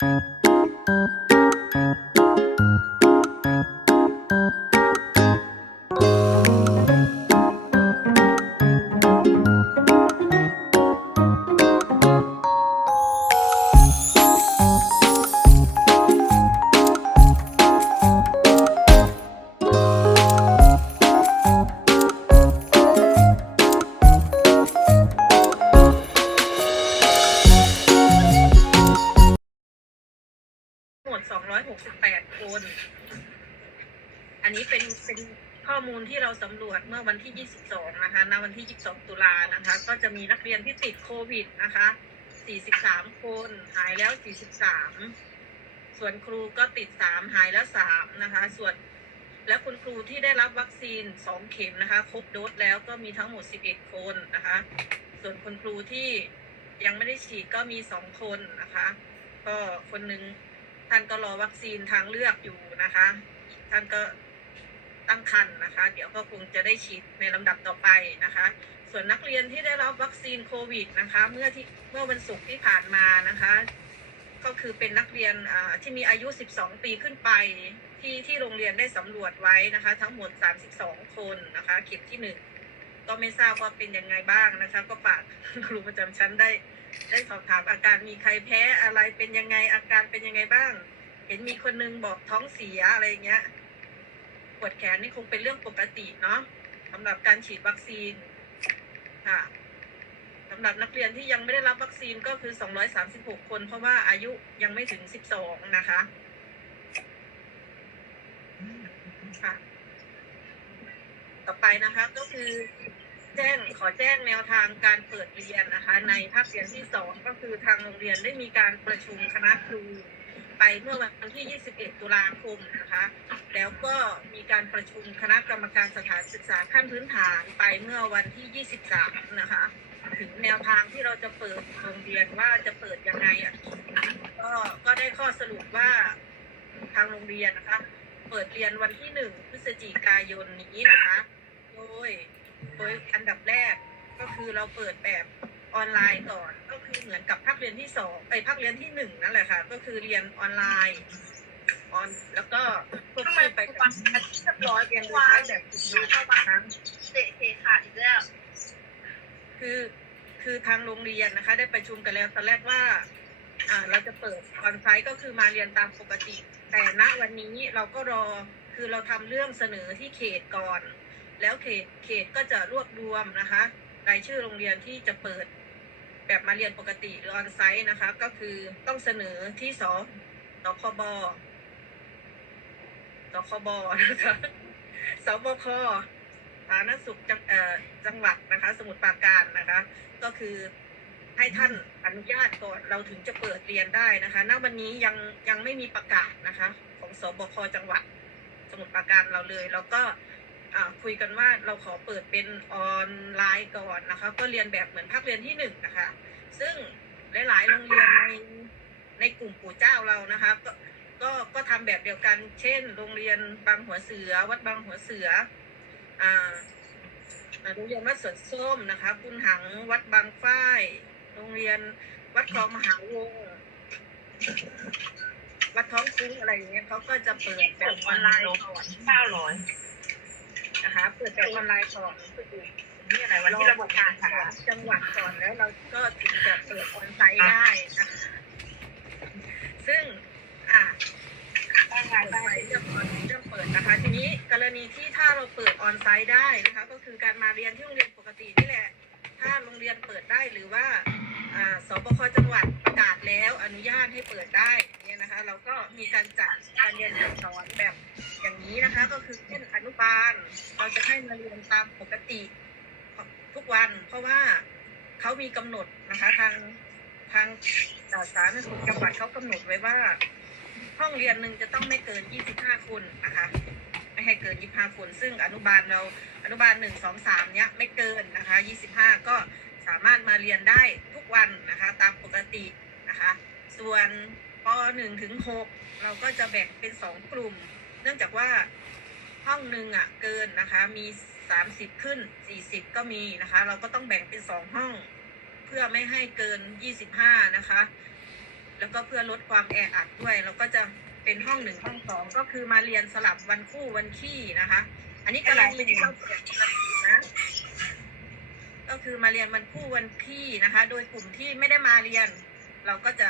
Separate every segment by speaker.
Speaker 1: ทั้ง ดนะคะ 43 คนหายแล้ว 43 ส่วนครูก็ติด 3 หายแล้ว 3 นะคะ ส่วนและคุณครูที่ได้รับวัคซีน 2 เข็มนะคะ ครบโดสแล้วก็มีทั้งหมด 11 คนนะคะ ส่วนคุณครูที่ยังไม่ได้ฉีดก็มี 2 คนนะคะ ก็คนหนึ่งท่านก็รอวัคซีนทางเลือกอยู่นะคะ ท่านก็ตั้งครรภ์นะคะ เดี๋ยวก็คงจะได้ฉีดในลำดับต่อไปนะคะ ส่วนนักเรียนที่ได้รับวัคซีนโควิดนะคะเมื่อที่เมื่อวันศุกร์ที่ผ่านมานะคะ ก็คือเป็นนักเรียนที่มีอายุ 12 ปีขึ้นไปที่ที่โรงเรียนได้สำรวจไว้นะคะ ทั้งหมด 32 คนนะคะเข็มที่หนึ่งก็ไม่ทราบว่าเป็นยังไงบ้างนะคะ ก็ฝากครูประจำชั้นได้ได้สอบถามอาการมีใครแพ้อะไรเป็นยังไงอาการเป็นยังไงบ้าง เห็นมีคนนึงบอกท้องเสียอะไรเงี้ยปวดแขนนี่คงเป็นเรื่องปกติเนาะสำหรับการฉีดวัคซีน ค่ะสำหรับนักเรียนที่ยังไม่ได้รับวัคซีนก็คือ 236 คน เพราะว่าอายุยังไม่ถึง 12 นะคะค่ะต่อไปนะคะก็คือแจ้งขอแจ้งแนวทางการเปิดเรียนนะคะ ในภาคเรียนที่สองก็คือทางโรงเรียนได้มีการประชุมคณะครู ไปเมื่อวันที่ 21 ตุลาคมนะคะ แล้วก็มีการประชุมคณะกรรมการสถานศึกษาขั้นพื้นฐานไปเมื่อวันที่ 23 นะคะ ถึงแนวทางที่เราจะเปิดโรงเรียนว่าจะเปิดยังไงอะก็ก็ได้ข้อสรุปว่าทางโรงเรียนนะคะ เปิดเรียนวันที่ 1 พฤศจิกายนนี้นะคะ โดยโดยอันดับแรกก็คือเราเปิดแบบ ออนไลน์ก่อน ก็คือเหมือนกับภาคเรียนที่สองไอภาคเรียนที่หนึ่งนั่นแหละค่ะ ก็คือเรียนออนไลน์ออนแล้วก็ควบคู่ไปกับ
Speaker 2: อาทิตย์ละร้อย
Speaker 1: เรียนโดย
Speaker 2: วา
Speaker 1: ใช้แบบฝึกหัดนะคะ
Speaker 2: เตะเทขาดอีกแล้ว
Speaker 1: คือคือทางโรงเรียนนะคะ ได้ประชุมกันแล้วตอนแรกว่าอ่า เราจะเปิดออนไซต์ก็คือมาเรียนตามปกติ แต่ณวันนี้เราก็รอคือเราทำเรื่องเสนอที่เขตก่อน แล้วเขตเขตก็จะรวบรวมนะคะรายชื่อโรงเรียนที่จะเปิด แบบมาเรียนปกติหรือออนไซต์นะคะ ก็คือต้องเสนอที่สสคบสคบนะคะสบคสาธารณสุขจังจังหวัดนะคะ สมุทรปราการนะคะ ก็คือให้ท่านอนุญาตก่อนเราถึงจะเปิดเรียนได้นะคะณวันนี้ยังยังไม่มีประกาศนะคะ ของสบคจังหวัด สมุทรปราการเราเลย แล้วก็ คุยกันว่าเราขอเปิดเป็นออนไลน์ก่อนนะคะ ก็เรียนแบบเหมือนภาคเรียนที่หนึ่งนะคะ ซึ่งหลาย ๆ โรงเรียนในในกลุ่มปู่เจ้าเรานะคะก็ก็ก็ทำแบบเดียวกัน เช่น โรงเรียนบางหัวเสือ วัดบางหัวเสืออ่าโรงเรียนวัดสวนส้มนะคะปุนหังวัดบางฝ้าย โรงเรียนวัดคลองมหาวงวัดท้องคุ้งอะไรอย่างเงี้ยเขาก็จะเปิดแบบออนไลน์ก่อน
Speaker 2: เก้าร้อย
Speaker 1: นะคะเปิดแบบออนไลน์ก่อน
Speaker 2: นี่อะไรวันที่ระบบการค่ะ
Speaker 1: จังหวัดก่อนแล้วเราก็ถึงจะเปิดออนไซต์ได้นะคะซึ่งอ่า
Speaker 2: ได้ไง
Speaker 1: เปิด
Speaker 2: ได้
Speaker 1: ไซต์เริ่มเปิดเริ่มเปิดนะคะ ทีนี้กรณีที่ถ้าเราเปิดออนไซต์ได้นะคะ ก็คือการมาเรียนที่โรงเรียนปกตินี่แหละ ถ้าโรงเรียนเปิดได้หรือว่า สปคจังหวัดประกาศแล้วอนุญาตให้เปิดได้เนี่ยนะคะ เราก็มีการจัดการเรียนการสอนแบบอย่างนี้นะคะ ก็คือเช่นอนุบาล เราจะให้มาเรียนตามปกติทุกวันเพราะว่าเขามีกำหนดนะคะทางทางสาธารณสุขจังหวัดเขากำหนดไว้ว่า ห้องเรียนหนึ่งจะต้องไม่เกิน 25 คนนะคะไม่ให้เกิน 25 คน ซึ่งอนุบาลเราอนุบาล 1 2 3 เนี้ยไม่เกินนะคะ 25 ก็ สามารถมาเรียนได้ทุกวันนะคะตามปกตินะคะ ส่วนป .1 ถึง 6 เราก็จะแบ่งเป็น 2 กลุ่ม เนื่องจากว่าห้องหนึ่งอะเกินนะคะมี 30 ขึ้น 40 ก็มีนะคะ เราก็ต้องแบ่งเป็น 2 ห้อง เพื่อไม่ให้เกิน 25 นะคะ แล้วก็เพื่อลดความแออัดด้วย เราก็จะเป็นห้องหนึ่งห้องสองก็คือมาเรียนสลับวันคู่วันขี้นะคะ อันนี้กำลังเรียนเข้านะ ก็คือมาเรียนวันคู่วันขี้นะคะ โดยกลุ่มที่ไม่ได้มาเรียน เราก็จะ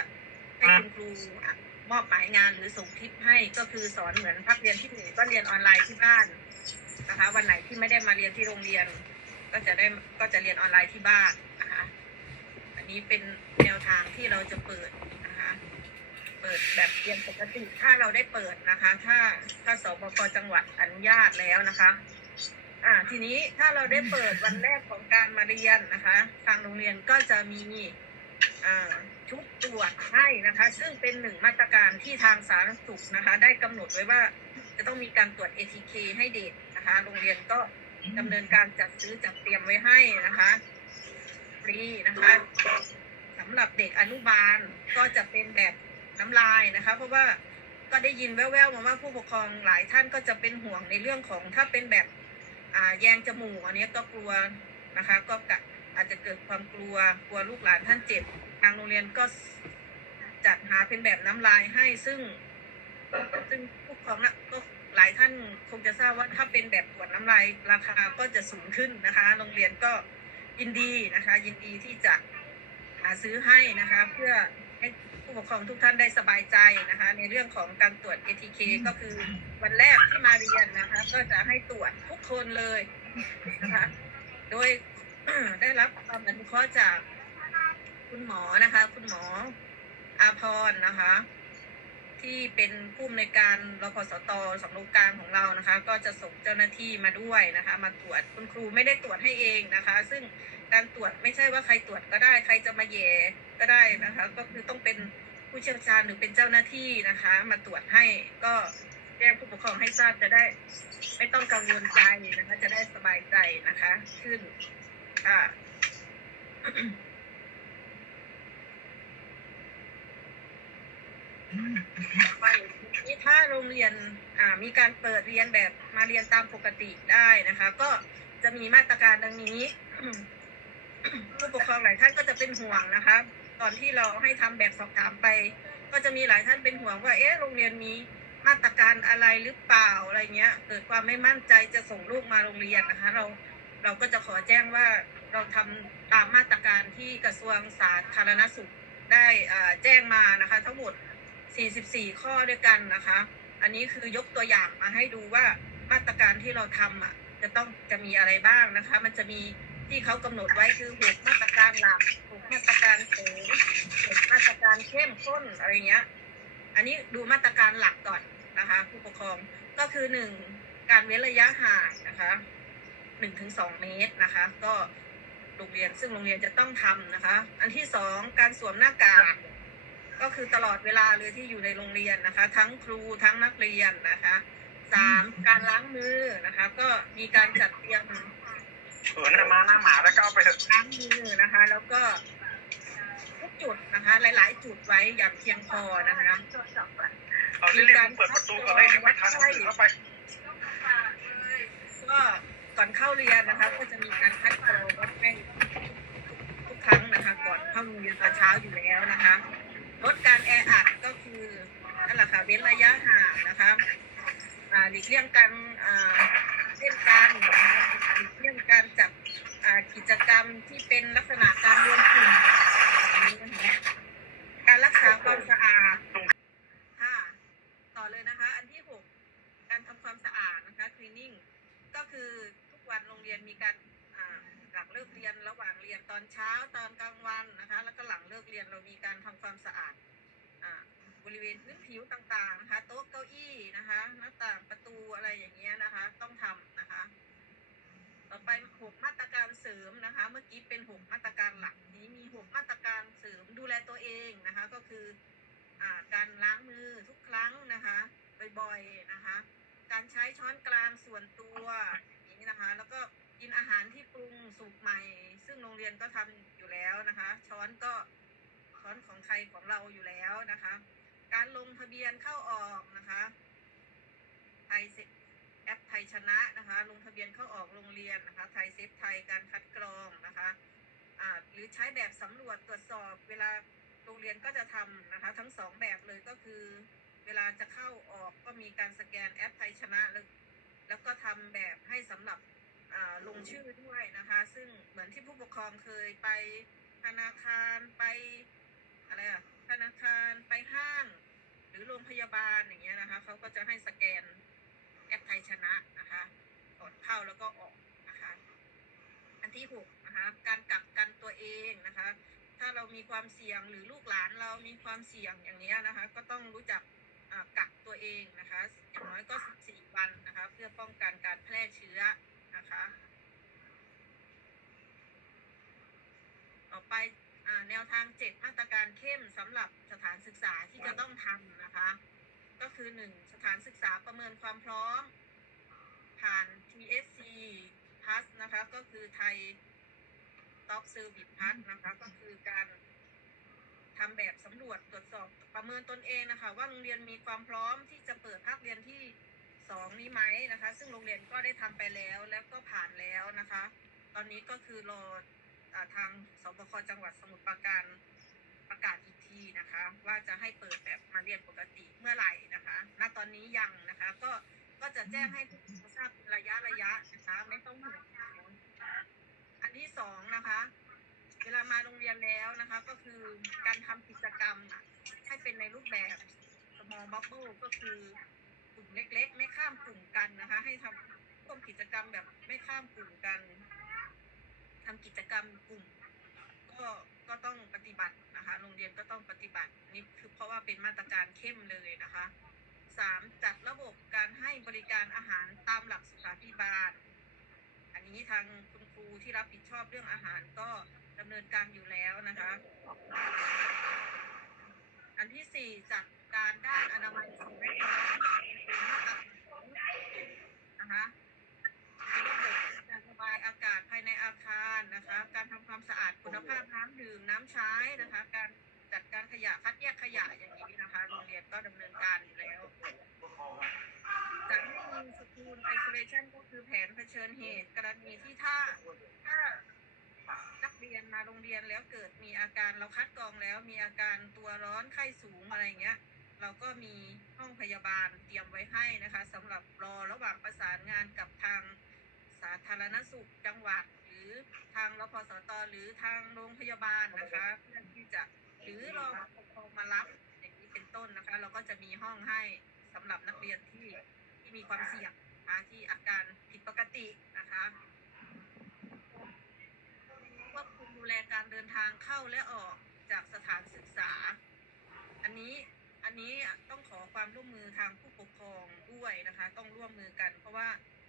Speaker 1: ให้คุณครูอะมอบหมายงานหรือส่งคลิปให้ก็คือสอนเหมือนพักเรียนที่หนึ่งก็เรียนออนไลน์ที่บ้านนะคะ วันไหนที่ไม่ได้มาเรียนที่โรงเรียน ก็จะได้ก็จะเรียนออนไลน์ที่บ้านนะคะอันนี้เป็นแนวทางที่เราจะเปิดนะคะ เปิดแบบเรียนปกติถ้าเราได้เปิดนะคะ ถ้าถ้าสบกจังหวัดอนุญาตแล้วนะคะ อ่าทีนี้ถ้าเราได้เปิดวันแรกของการมาเรียนนะคะ ทางโรงเรียนก็จะมีอ่าชุดตรวจให้นะคะ ซึ่งเป็นหนึ่งมาตรการที่ทางสาธารณสุขนะคะ ได้กำหนดไว้ว่าจะต้องมีการตรวจ ATK ให้เด็กนะคะ โรงเรียนก็ดำเนินการจัดซื้อจัดเตรียมไว้ให้นะคะฟรีนะคะสำหรับเด็กอนุบาลก็จะเป็นแบบน้ำลายนะคะ เพราะว่าก็ได้ยินแว่วๆมาว่าผู้ปกครองหลายท่านก็จะเป็นห่วงในเรื่องของถ้าเป็นแบบ แยงจมูกอันนี้ก็กลัวนะคะ ก็กะอาจจะเกิดความกลัวกลัวลูกหลานท่านเจ็บ ทางโรงเรียนก็จัดหาเป็นแบบน้ำลายให้ซึ่ง ซึ่งผู้ปกครองนะก็หลายท่านคงจะทราบว่าถ้าเป็นแบบตรวจน้ำลายราคาก็จะสูงขึ้นนะคะ โรงเรียนก็ยินดีนะคะ ยินดีที่จะหาซื้อให้นะคะ เพื่อให้ ผู้ปกครองทุกท่านได้สบายใจนะคะ ในเรื่องของการตรวจ ATK ก็คือวันแรกที่มาเรียนนะคะ ก็จะให้ตรวจทุกคนเลยนะคะ โดยได้รับความอนุเคราะห์จากคุณหมอนะคะ คุณหมออาพรนะคะ ที่เป็นผู้อำนวยการรพสตสำนักกลางของเรานะคะ ก็จะส่งเจ้าหน้าที่มาด้วยนะคะ มาตรวจคุณครูไม่ได้ตรวจให้เองนะคะ ซึ่งการตรวจไม่ใช่ว่าใครตรวจก็ได้ ใครจะมาแย่ก็ได้นะคะ ก็คือต้องเป็นผู้เชี่ยวชาญหรือเป็นเจ้าหน้าที่นะคะ มาตรวจให้ก็แจ้งผู้ปกครองให้ทราบจะได้ ไม่ต้องกังวลใจนะคะ จะได้สบายใจนะคะ ขึ้นค่ะ ไป นี่ถ้าโรงเรียนมีการเปิดเรียนแบบมาเรียนตามปกติได้นะคะ ก็จะมีมาตรการดังนี้ผู้ปกครองหลายท่านก็จะเป็นห่วงนะคะ ตอนที่เราให้ทำแบบสอบถามไป ก็จะมีหลายท่านเป็นห่วงว่า เอ๊ะโรงเรียนมีมาตรการอะไรหรือเปล่าอะไรเงี้ย เกิดความไม่มั่นใจจะส่งลูกมาโรงเรียนนะคะ เราเราก็จะขอแจ้งว่าเราทำตามมาตรการที่กระทรวงสาธารณสุขได้แจ้งมานะคะ ทั้งหมด 44 ข้อด้วยกันนะคะ อันนี้คือยกตัวอย่างมาให้ดูว่ามาตรการที่เราทำอะจะต้องจะมีอะไรบ้างนะคะ มันจะมีที่เขากำหนดไว้คือหกมาตรการหลักหกมาตรการเสริมหกมาตรการเข้มข้นอะไรเงี้ย อันนี้ดูมาตรการหลักก่อนนะคะ ผู้ปกครองก็คือหนึ่งการเว้นระยะห่างนะคะหนึ่งถึงสองเมตรนะคะ ก็โรงเรียนซึ่งโรงเรียนจะต้องทำนะคะ อันที่สองการสวมหน้ากาก ก็คือตลอดเวลาเลยที่อยู่ในโรงเรียนนะคะ ทั้งครูทั้งนักเรียนนะคะสามการล้างมือนะคะ ก็มีการจัดเตรียม
Speaker 3: เขินอะมาหน้าหมาแล้วก็เอาไปเถอะ
Speaker 1: ล้างมือนะคะ แล้วก็ทุกจุดนะคะ หลาย ๆ จุดไว้อย่างเพียงพอนะคะ
Speaker 2: ตรวจสอบก่อน
Speaker 3: เอาเรียกๆเปิดประตูก่อนเลยเดี๋ยวไม่ทันคนอื่นเข้าไป
Speaker 1: ก็ก่อนเข้าเรียนนะคะ ก็จะมีการคัดกรองวัดให้ทุกครั้งนะคะ ก่อนเข้าโรงเรียนตอนเช้าอยู่แล้วนะคะ ลดการแออัดก็คือนั่นแหละค่ะเว้นระยะห่างนะคะอ่าหลีกเลี่ยงการอ่าเล่นกันนะคะหลีกเลี่ยงการจัดอ่ากิจกรรมที่เป็นลักษณะการรวมกลุ่มอย่างนี้นะการรักษาความสะอาดค่ะต่อเลยนะคะ อันที่หกการทำความสะอาดนะคะ cleaning ก็คือทุกวันโรงเรียนมีการ ลังเลิกเรียนระหว่างเรียนตอนเช้าตอนกลางวันนะคะ แล้วก็หลังเลิกเรียนเรามีการทำความสะอาดอบริเวณพื้นผิวต่างๆนะคะโต๊ะเก้าอี้นะคะหน้าต่างประตูอะไรอย่างเงี้ยนะคะ ต้องทำนะคะ ต่อไปหกมาตรการเสริมนะคะ เมื่อกี้เป็นหกมาตรการหลักนี้มีหกมาตรการเสริมดูแลตัวเองนะคะ ก็คืออการล้างมือทุกครั้งนะคะบ่อยๆนะคะ การใช้ช้อนกลางส่วนตัวอย่างนี้นะคะ แล้วก็ กินอาหารที่ปรุงสุกใหม่ ซึ่งโรงเรียนก็ทำอยู่แล้วนะคะ ช้อนก็ช้อนของใครของเราอยู่แล้วนะคะ การลงทะเบียนเข้าออกนะคะไทยเซแอปไทยชนะนะคะ ลงทะเบียนเข้าออกโรงเรียนนะคะ ไทยเซฟไทยการคัดกรองนะคะหรือใช้แบบสำรวจตรวจสอบเวลาโรงเรียนก็จะทำนะคะ ทั้งสองแบบเลยก็คือ เวลาจะเข้าออกก็มีการสแกนแอปไทยชนะแล้วแล้วก็ทำแบบให้สำหรับ ลงชื่อด้วยนะคะ ซึ่งเหมือนที่ผู้ปกครองเคยไปธนาคารไปอะไรอะธนาคารไปห้าง หรือโรงพยาบาลอย่างเงี้ยนะคะเขาก็จะให้สแกนแอปไทยชนะนะคะก่อนเข้าแล้วก็ออกนะคะอันที่หกนะคะการกักกันตัวเองนะคะ ถ้าเรามีความเสี่ยงหรือลูกหลานเรามีความเสี่ยงอย่างเนี้ยนะคะ ก็ต้องรู้จักกักตัวเองนะคะ อย่างน้อยก็ 14 วันนะคะ เพื่อป้องกันการแพร่เชื้อ นะคะ ต่อไปอแนวทาง7มาตรการเข้มสำหรับสถานศึกษาที่จะต้องทำนะคะ ก็คือ1สถานศึกษาประเมินความพร้อม ผ่าน TSC Plus นะคะ ก็คือไทย Top Service Plus นะคะ ก็คือการทำแบบสำรวจตรวจสอบประเมินตนเองนะคะ ว่าโรงเรียนมีความพร้อมที่จะเปิดภาคเรียนที่ สองนี้ไหมนะคะ ซึ่งโรงเรียนก็ได้ทำไปแล้วแล้วก็ผ่านแล้วนะคะ ตอนนี้ก็คือรอทางสบคจังหวัดสมุทรปราการประกาศอีกทีนะคะ ว่าจะให้เปิดแบบมาเรียนปกติเมื่อไหร่นะคะ ณตอนนี้ยังนะคะ ก็ก็จะแจ้งให้ผู้ปกครองทราบระยะระยะนะคะไม่ต้องห่วงอันที่สองนะคะ เวลามาโรงเรียนแล้วนะคะ ก็คือการทำกิจกรรมให้เป็นในรูปแบบ small bubble ก็คือ ลุ่มเล็ก ๆ ไม่ข้ามกลุ่มกันนะคะ ให้ทำร่วมกิจกรรมแบบไม่ข้ามกลุ่มกันทำกิจกรรมกลุ่ม ก็ก็ต้องปฏิบัตินะคะโรงเรียนก็ต้องปฏิบัตินี่คือเพราะว่าเป็นมาตรการเข้มเลยนะคะสามจัดระบบการให้บริการอาหารตามหลักสุขาภิบาล อันนี้ทางคุณครูที่รับผิดชอบเรื่องอาหารก็ดำเนินการอยู่แล้วนะคะ อันที่สี่จัด การด้านอนามัยสิ่งแวดล้อมนมาตรฐานนะคะระบบการระบายอากาศภายในอาคารนะคะ การทำความสะอาดคุณภาพน้ำดื่มน้ำใช้นะคะ การจัดการขยะคัดแยกขยะอย่างนี้นะคะ โรงเรียนก็ดำเนินการอยู่แล้วจะให้มีสกูลไอโซเลชันก็คือแผนเผชิญเหตุกรณีที่ถ้าถ้านักเรียนมาโรงเรียนแล้วเกิดมีอาการเราคัดกรองแล้วมีอาการตัวร้อนไข้สูงอะไรอย่างเงี้ย เราก็มีห้องพยาบาลเตรียมไว้ให้นะคะสำหรับรอระหว่างประสานงานกับทางสาธารณสุขจังหวัด หรือทางรพสตหรือทางโรงพยาบาลนะคะเพื่อที่จะหรือรอปกครองมารับอย่างนี้เป็นต้นนะคะ เราก็จะมีห้องให้สำหรับนักเรียนที่ที่มีความเสี่ยงนะคะที่อาการผิดปกตินะคะควบคุมดูแลการเดินทางเข้าและออกจากสถานศึกษา อันนี้ต้องขอความร่วมมือทางผู้ปกครองด้วยนะคะ ต้องร่วมมือกัน เพราะว่า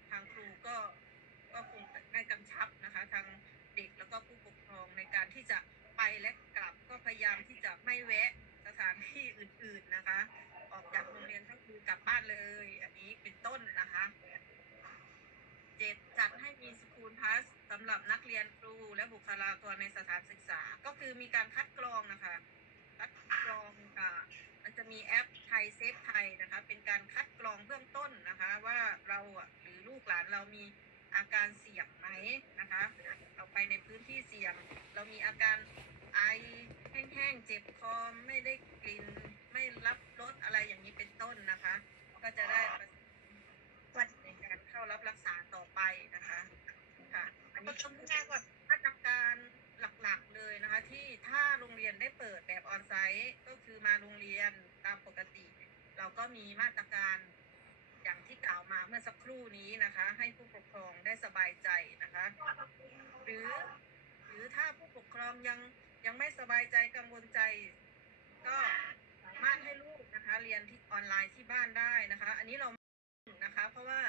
Speaker 1: ทางครูก็ก็คงได้กำชับนะคะ ทางเด็กแล้วก็ผู้ปกครองในการที่จะไปและกลับก็พยายามที่จะไม่แวะสถานที่อื่น ๆนะคะ ออกจากโรงเรียนก็คือกลับบ้านเลย อันนี้เป็นต้นนะคะเจ็ดจัดให้มีสกูลพาสสำหรับนักเรียนครูและบุคลากรในสถานศึกษา ก็คือมีการคัดกรองนะคะ คัดกรองอ่ามัน จะมีแอปไทยเซฟไทยนะคะ เป็นการคัดกรองเบื้องต้นนะคะ ว่าเราหรือลูกหลานเรามีอาการเสี่ยงไหมนะคะเราไปในพื้นที่เสี่ยง เรามีอาการไอแห้งๆเจ็บคอไม่ได้กลิ่นไม่รับรสอะไรอย่างนี้เป็นต้นนะคะ ก็จะได้ประสบในการเข้ารับรักษาต่อไปนะคะค่ะ อันนี้ก็คือมาตรการหลักๆเลยนะคะ ที่ถ้าโรงเรียนได้เปิดแบบออนไซต์ก็คือมาโรงเรียนตามปกติ เราก็มีมาตรการอย่างที่กล่าวมาเมื่ อสักครู่นี้นะคะ ให้ผู้ปกครองได้สบายใจนะคะ หรือหรือถ้าผู้ปกครองยังยังไม่สบายใจกังวลใจ ก็มารถให้ลูกนะคะ เรียนที่ออนไลน์ที่บ้านได้นะคะ อันนี้เรานะคะ เพราะว่า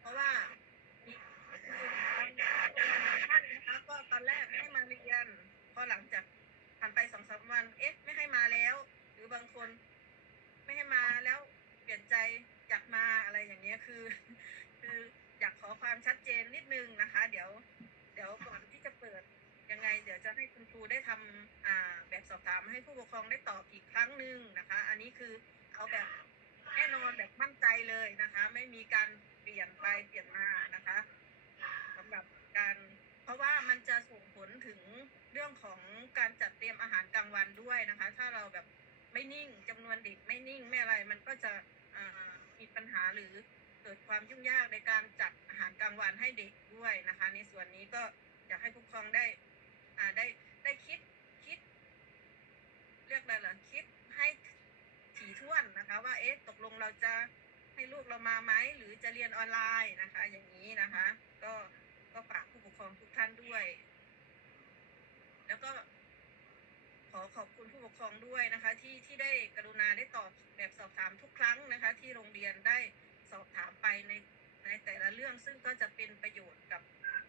Speaker 1: เพราะว่าท่านนะคะก็ตอนแรกให้มาเรียนพอหลังจากผ่านไปสองสามวันเอ๊ะไม่ให้มาแล้ว หรือบางคน ไม่ให้มาแล้วเปลี่ยนใจอยากมาอะไรอย่างเงี้ยคือ คืออยากขอ ความชัดเจนนิดนึงนะคะ เดี๋ยว เดี๋ยวก่อนที่จะเปิดยังไง เดี๋ยวจะให้คุณครูได้ทำอ่าแบบสอบถามให้ผู้ปกครองได้ตอบอีกครั้งหนึ่งนะคะ อันนี้คือเอาแบบแน่นอนแบบมั่นใจเลยนะคะ ไม่มีการเปลี่ยนไปเปลี่ยนมานะคะสำหรับการเพราะว่ามันจะส่งผลถึงเรื่องของการจัดเตรียมอาหารกลางวันด้วยนะคะ ถ้าเราแบบไม่นิ่งจำนวนเด็กไม่นิ่งไม่อะไร มันก็จะอ่ามีปัญหาหรือ เกิดความยุ่งยากในการจัดอาหารกลางวันให้เด็กด้วยนะคะ ในส่วนนี้ก็อยากให้ผู้ปกครองได้อ่าได้ได้คิดคิด เรียกอะไรเหรอคิดให้ถี่ถ้วนนะคะ ว่าเอ๊ะตกลงเราจะให้ลูกเรามาไหมหรือจะเรียนออนไลน์นะคะ อย่างนี้นะคะ ก็ก็ฝากผู้ปกครองทุกท่านด้วย แล้วก็ขอขอบคุณผู้ปกครองด้วยนะคะ ที่ที่ได้กรุณาได้ตอบแบบสอบถามทุกครั้งนะคะ ที่โรงเรียนได้ สอบถามไปในในแต่ละเรื่องซึ่งก็จะเป็นประโยชน์กับ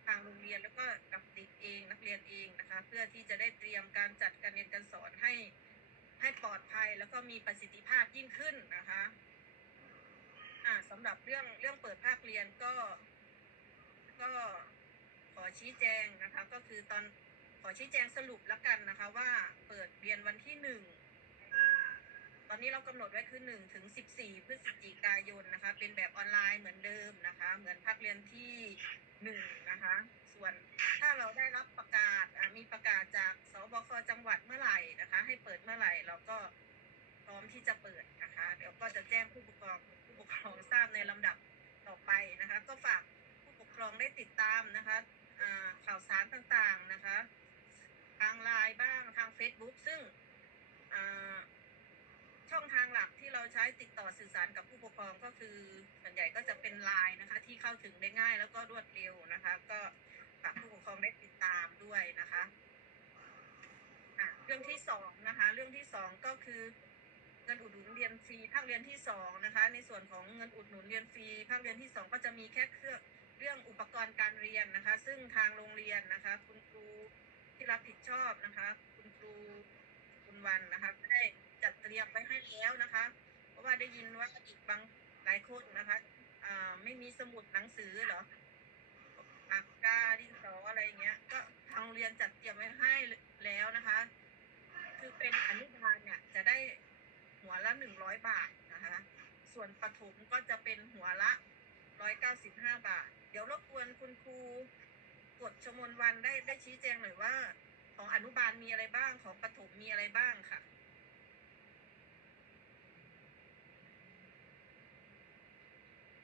Speaker 1: ทางโรงเรียนแล้วก็กับเด็กเองนักเรียนเองนะคะ เพื่อที่จะได้เตรียมการจัดการเรียนการสอนให้ให้ปลอดภัยแล้วก็มีประสิทธิภาพยิ่งขึ้นนะคะอ่าสำหรับเรื่องเรื่องเปิดภาคเรียนก็ ก็ขอชี้แจงนะคะ ก็คือตอนขอชี้แจงสรุปแล้วกันนะคะ ว่าเปิดเรียนวันที่หนึ่งตอนนี้เรากำหนดไว้คือหนึ่งถึงสิบสี่พฤศจิกา อนภาคเรียนที่หนึ่งนะคะ ส่วนถ้าเราได้รับประกาศมีประกาศจากสบคจังหวัดเมื่อไหร่นะคะ ให้เปิดเมื่อไหร่เราก็พร้อมที่จะเปิดนะคะ เดี๋ยวก็จะแจ้งผู้ปกครองผู้ปกครองทราบในลำดับต่อไปนะคะ ก็ฝากผู้ปกครองได้ติดตามนะคะข่าวสารต่างๆนะคะ ทางไลน์บ้างทาง Facebook ซึ่ง ช่องทางหลักที่เราใช้ติดต่อสื่อสารกับผู้ปกครองก็คือส่วนใหญ่ก็จะเป็นไลน์นะคะ ที่เข้าถึงได้ง่ายแล้วก็รวดเร็วนะคะ ก็ฝากผู้ปกครองได้ติดตามด้วยนะคะอะเรื่องที่สองนะคะ เรื่องที่สองก็คือเงินอุดหนุนเรียนฟรีภาคเรียนที่สองนะคะ ในส่วนของเงินอุดหนุนเรียนฟรีภาคเรียนที่สองก็จะมีแค่เครื่องเรื่องอุปกรณ์การเรียนนะคะ ซึ่งทางโรงเรียนนะคะ คุณครูที่รับผิดชอบนะคะ คุณครูคุณวันนะคะได้ จัดเตรียมไว้ให้แล้วนะคะ เพราะว่าได้ยินว่าอีกบางหลายคนนะคะไม่มีสมุดหนังสือเหรอปากกาดินสออะไรอย่างเงี้ย ก็ทางเรียนจัดเตรียมไว้ให้แล้วนะคะ คือเป็นอนุบาลเนี่ยจะได้หัวละหนึ่งร้อยบาทนะคะ ส่วนประถมก็จะเป็นหัวละร้อยเก้าสิบห้าบาท เดี๋ยวรบกวนคุณครูกดชมนวันได้ได้ชี้แจงหน่อยว่า ของอนุบาลมีอะไรบ้างของประถมมีอะไรบ้างค่ะ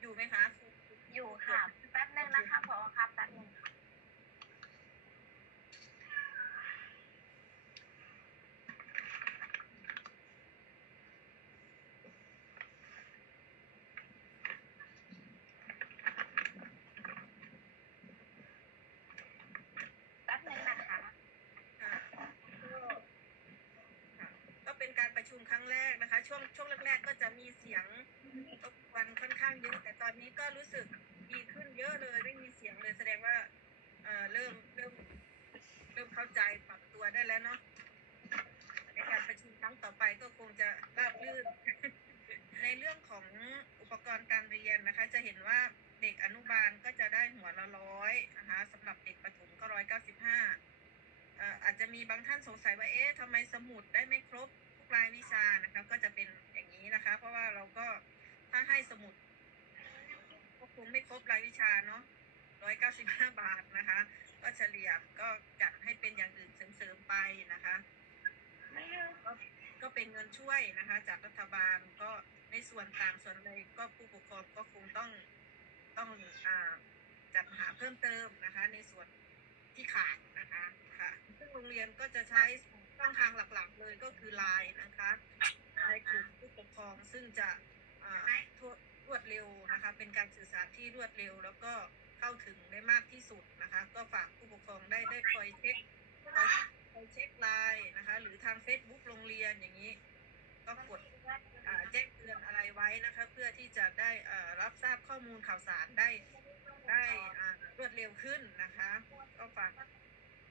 Speaker 1: อยู่ไหมคะครู
Speaker 2: อยู่ค่ะแป๊บนึงนะคะพอครับแป๊บนึงค่ะแป๊บนึงนะคะ
Speaker 1: ค่ะก็ค่ะก็เป็นการประชุมครั้งแรกนะคะ ช่วงช่วงแรก ๆ ก็จะมีเสียงรบกวน ค่อนข้างเยอะแต่ตอนนี้ก็รู้สึกดีขึ้นเยอะเลยไม่มีเสียงเลยแสดงว่าเอ่อเริ่มเริ่มเริ่มเข้าใจปรับตัวได้แล้วเนาะในการประชุมครั้งต่อไปก็คงจะราบรื่น ในเรื่องของอุปกรณ์การเรียนนะคะ จะเห็นว่าเด็กอนุบาลก็จะได้หัวละร้อยนะคะสำหรับเด็กประถมก็ร้อยเก้าสิบห้าเอ่ออาจจะมีบางท่านสงสัยว่าเอ๊ะทำไมสมุดได้ไม่ครบทุกรายวิชานะคะก็จะเป็นอย่างนี้นะคะ เพราะว่าเราก็ ถ้าให้สมุดก็คงไม่ครบรายวิชาเนาะร้อยเก้าสิบห้าบาทนะคะ ก็เฉลี่ยก็จัดให้เป็นอย่างอื่นเสริมๆไปนะคะก็ก็เป็นเงินช่วยนะคะ จากรัฐบาลก็ในส่วนต่างส่วนใดก็ผู้ปกครองก็คงต้องต้องอ่าจัดหาเพิ่มเติมนะคะ ในส่วนที่ขาดนะคะค่ะซึ่งโรงเรียนก็จะใช้ช่องทางหลักๆเลยก็คือไลน์นะคะในกลุ่มผู้ปกครองซึ่งจะ รวดเร็วนะคะ เป็นการสื่อสารที่รวดเร็ว แล้วก็เข้าถึงได้มากที่สุดนะคะ ก็ฝากผู้ปกครองได้ได้คอยเช็คคอยคอยเช็คไลน์นะคะ หรือทาง Facebook โรงเรียนอย่างนี้ ก็กดแจ้งเตือนอะไรไว้นะคะ เพื่อที่จะได้รับทราบข้อมูลข่าวสารได้ได้รวดเร็วขึ้นนะคะ ก็ฝาก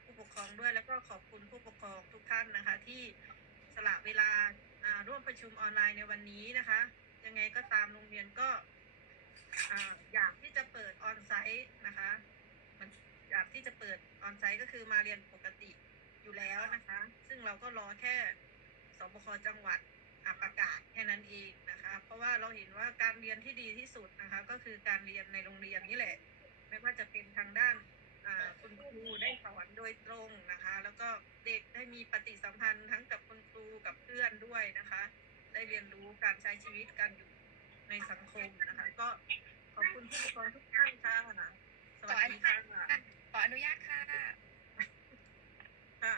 Speaker 1: ผู้ปกครองด้วยแล้วก็ขอบคุณผู้ปกครองทุกท่านนะคะ ที่สละเวลาร่วมประชุมออนไลน์ในวันนี้นะคะ ยังไงก็ตามโรงเรียนก็อยากที่จะเปิดออนไซต์นะคะมันอยากที่จะเปิดออนไซต์ก็คือมาเรียนปกติอยู่แล้วนะคะ ซึ่งเราก็รอแค่สบคจังหวัดประกาศแค่นั้นเองนะคะ เพราะว่าเราเห็นว่าการเรียนที่ดีที่สุดนะคะ ก็คือการเรียนในโรงเรียนนี่แหละ ไม่ว่าจะเป็นทางด้านคุณครูได้สอนโดยตรงนะคะ แล้วก็เด็กได้มีปฏิสัมพันธ์ทั้งกับคุณครูกับเพื่อนด้วยนะคะ ได้เรียนรู้การใช้ชีวิตการอยู่ในสังคมนะคะ ก็ขอบคุณผู้ปกครองทุกท่านค่ะสวัสดีค่ะ
Speaker 4: ขออนุญาตค่ะ
Speaker 1: ค่ะ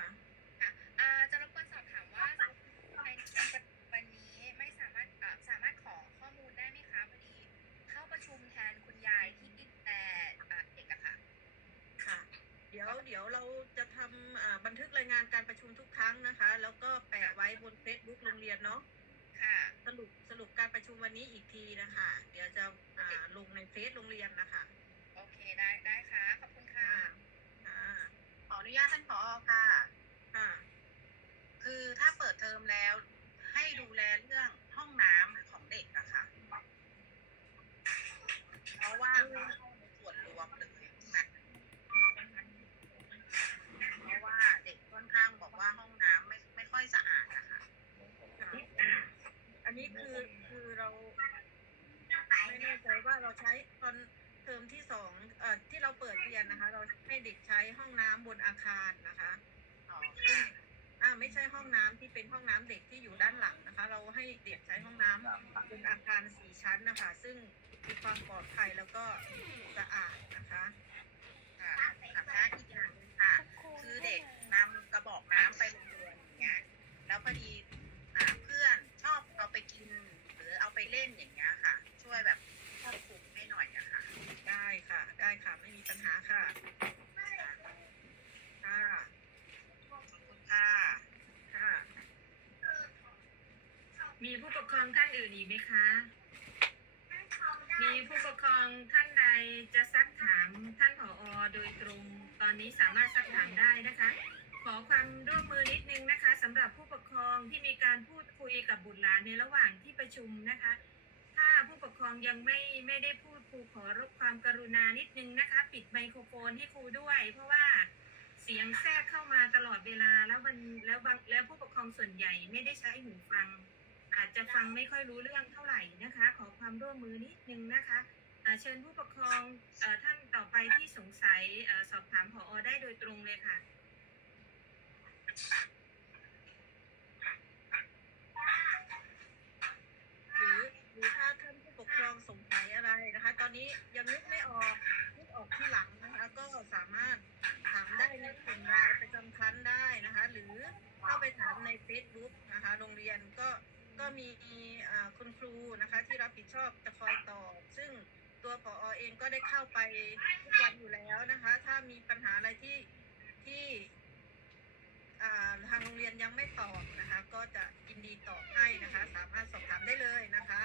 Speaker 4: อ่าจะรบกวนสอบถามว่าในวันนี้ไม่สามารถอ่าสามารถขอข้อมูลได้ไหมคะพอดีเข้าประชุมแทนคุณยายที่กินแต่อ่าเด็กอะค่ะ
Speaker 1: ค่ะ เดี๋ยวเดี๋ยวเราจะทำอ่าบันทึกรายงานการประชุมทุกครั้งนะคะ แล้วก็แปะไว้บนเฟซบุ๊กโรงเรียนเนาะ
Speaker 4: ค่ะ
Speaker 1: สรุปสรุปการประชุมวันนี้อีกทีนะคะ เดี๋ยวจะอ่าลงในเฟซโรงเรียนนะคะ
Speaker 4: โอเคได้ได้ค่ะ ขอบคุณค่ะ
Speaker 1: ค่ะ
Speaker 5: ขออนุญาตท่านผอค่ะ
Speaker 1: ค่ะ
Speaker 5: คือถ้าเปิดเทอมแล้ว ให้ดูแลเรื่องห้องน้ำของเด็กอะค่ะ เพราะว่าไม่เข้าในส่วนรวมเลยนะเพราะว่าเด็กค่อนข้างบอกว่าห้องน้ำไม่ไม่ค่อยสะอาดอะค่ะ
Speaker 1: ค่ะ อันนี้คือคือเราไม่แน่ใจว่าเราใช้ตอนเทอมที่สองเอ่อที่เราเปิดเรียนนะคะ เราให้เด็กใช้ห้องน้ำบนอาคารนะคะ
Speaker 5: อ๋อค่ะ
Speaker 1: อ่าไม่ใช่ห้องน้ำที่เป็นห้องน้ำเด็กที่อยู่ด้านหลังนะคะ เราให้เด็กใช้ห้องน้ำบนอาคารสี่ชั้นนะคะ ซึ่งมีความปลอดภัยแล้วก็สะอาดนะคะ
Speaker 5: ค่ะค่ะและอีกอย่างหนึงค่ะ คือเด็กนำกระบอกน้ำไปโรงเรียนอย่างเงี้ย แล้วพอดีอ่าเพื่อนชอบเอาไปกิน หรือเอาไปเล่นอย่างเงี้ยค่ะ ช่วยแบบควบคุมให้หน่อยอะค่ะ
Speaker 1: ได้ค่ะ ได้ค่ะ ไม่มีปัญหาค่ะ ค่ะ
Speaker 5: ขอบคุณค่ะ
Speaker 1: ค่ะ
Speaker 6: มีผู้ปกคร อื่นอีกไหมคะ มีผู้ปกครองท่านใดจะซักถามท่านผออโดยตรง ตอนนี้สามารถซักถามได้นะคะ ขอความร่วมมือนิดนึงนะคะสำหรับผู้ปกครองที่มีการพูดคุยกับบุตรหลานในระหว่างที่ประชุมนะคะ ถ้าผู้ปกครองยังไม่ไม่ได้พูดครูขอรบความกรุณานิดนึงนะคะ ปิดไมโครโฟนให้ครูด้วย เพราะว่าเสียงแทรกเข้ามาตลอดเวลาแล้วมันแล้วบางแล้วผู้ปกครองส่วนใหญ่ไม่ได้ใช้หูฟัง อาจจะฟังไม่ค่อยรู้เรื่องเท่าไหร่นะคะ ขอความร่วมมือนิดนึงนะคะเชิญผู้ปกครองอท่านต่อไปที่สงสัยอสอบถามผอได้โดยตรงเลยค่ะ
Speaker 1: หรือหรือถ้าท่านผู้ปกครองสงสัยอะไรนะคะ ตอนนี้ยังนึกไม่ออกนึกออกที่หลังนะคะ ก็สามารถถามได้ในกลุ่มไลน์ประจำชั้นได้นะคะ หรือเข้าไปถามใน Facebook นะคะ โรงเรียนก็ ก็มีอ่าคุณครูนะคะที่รับผิดชอบจะคอยตอบซึ่งตัวผอเองก็ได้เข้าไปทุกวันอยู่แล้วนะคะ ถ้ามีปัญหาอะไรที่ที่อ่าทางโรงเรียนยังไม่ตอบนะคะ ก็จะยินดีตอบให้นะคะ สามารถสอบถามได้เลยนะคะ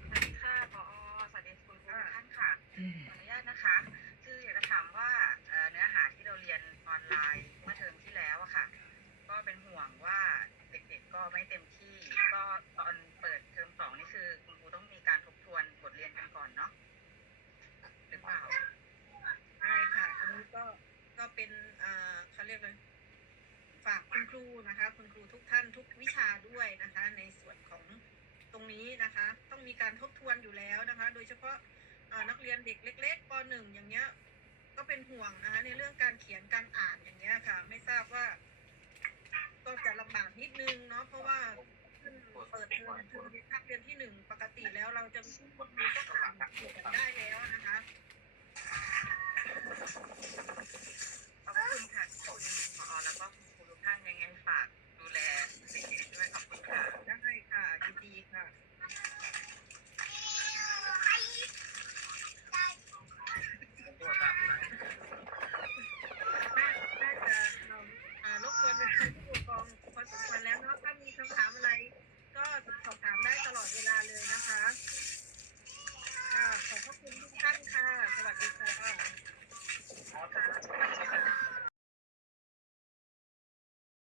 Speaker 5: สวัสดีค่ะผอสวัสดีคุณครูทุกท่านค่ะขออนุญาตนะคะ คืออยากจะถามว่าเอ่อเนื้อหาที่เราเรียนออนไลน์เมื่อเทอมที่แล้วอะค่ะ ก็เป็นห่วงว่าเด็กๆก็ไม่เต็ม ป่า
Speaker 1: ใช่ค่ะ อันนี้ก็ก็เป็นอ่าเขาเรียกเลยฝากคุณครูนะคะ คุณครูทุกท่านทุกวิชาด้วยนะคะ ในส่วนของตรงนี้นะคะ ต้องมีการทบทวนอยู่แล้วนะคะ โดยเฉพาะอ่านักเรียนเด็กเล็กๆป .1 อย่างเงี้ย ก็เป็นห่วงนะคะ ในเรื่องการเขียนการอ่านอย่างเงี้ยค่ะ ไม่ทราบว่า ก็จะลำบากนิดนึงเนาะเพราะว่าขึ้นเปิดเทอมคือภาคเรียนที่หนึ่งปกติแล้วเราจะมีก็อ่านเขียนได้แล้วนะคะ ข
Speaker 5: อบคุณค่ะขอบคุณพอแล้วก็คุณครูทุกท่านยังไงฝากดูแลเด็กๆด้วยขอบคุณค่ะ
Speaker 1: ได้ค่ะยินดีค่ะรบกวนผู้ปกครองพอสมคแล้วถ้ามีคำถามอะไร ก็สอบถามได้ตลอดเวลาเลยนะคะะขอบพระคุณทุกท่านค่ะ สวัสดีค่ะ